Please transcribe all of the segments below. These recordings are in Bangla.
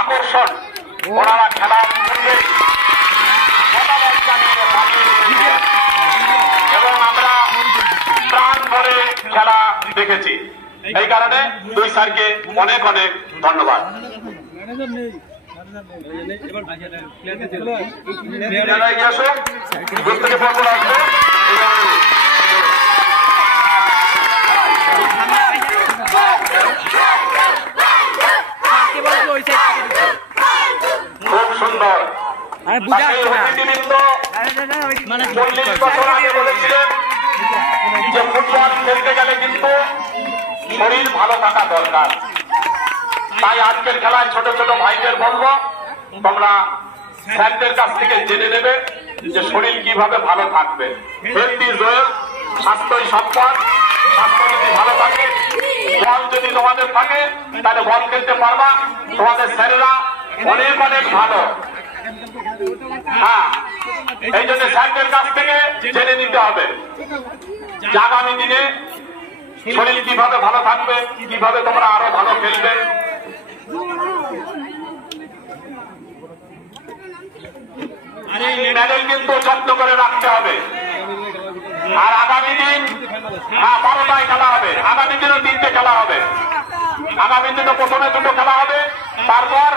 আকর্ষণ ওনারা খেলা এবং আমরা প্রাণ ভরে খেলা দেখেছি। এই কারণে দুই স্যারকে অনেক অনেক ধন্যবাদ। খুব সুন্দর। 40 বছর আগে বলেছিলেন যে ফুটবল খেলতে গেলে কিন্তু শরীর ভালো থাকা দরকার। তাই আজকের খেলায় ছোট ছোট ভাইদের বলবো, তোমরা স্যারদের কাছ থেকে জেনে নেবে যে শরীর কিভাবে ভালো থাকবে। হেলথ ইজ ওয়েলথ, স্বাস্থ্যই সম্পদ। স্বাস্থ্য যদি ভালো থাকে, বল যদি তোমাদের থাকে, তাহলে বল খেলতে পারবা। তোমাদের স্যারেরা অনেক অনেক ভালো। হ্যাঁ, এই জন্য স্যারদের কাছ থেকে জেনে নিতে হবে যে আগামী দিনে শরীর কিভাবে ভালো থাকবে, কিভাবে তোমরা আরো ভালো খেলবে। মেডেল কিন্তু যত্ন করে রাখতে হবে। আর আগামী দিন 12টায় খেলা হবে, আগামী দিনও 3টে খেলা হবে। আগামী দিনে প্রথমে 2টো খেলা হবে, তারপর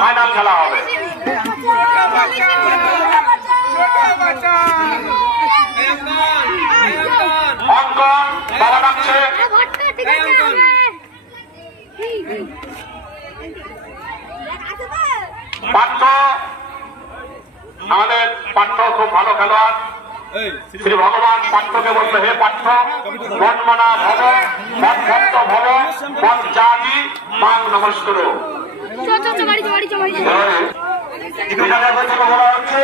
ফাইনাল খেলা হবে। অঙ্কন বাবা ডাকছে। পাঠ্য, আমাদের পাঠ্য খুব ভালো খেলোয়াড়। শ্রী ভগবান পাঠ্যকে বলবে, হে পাঠ্য, মনমনা ভব, মনভক্ত ভব, মন জাতি মাং নমস্কার। বলা হচ্ছে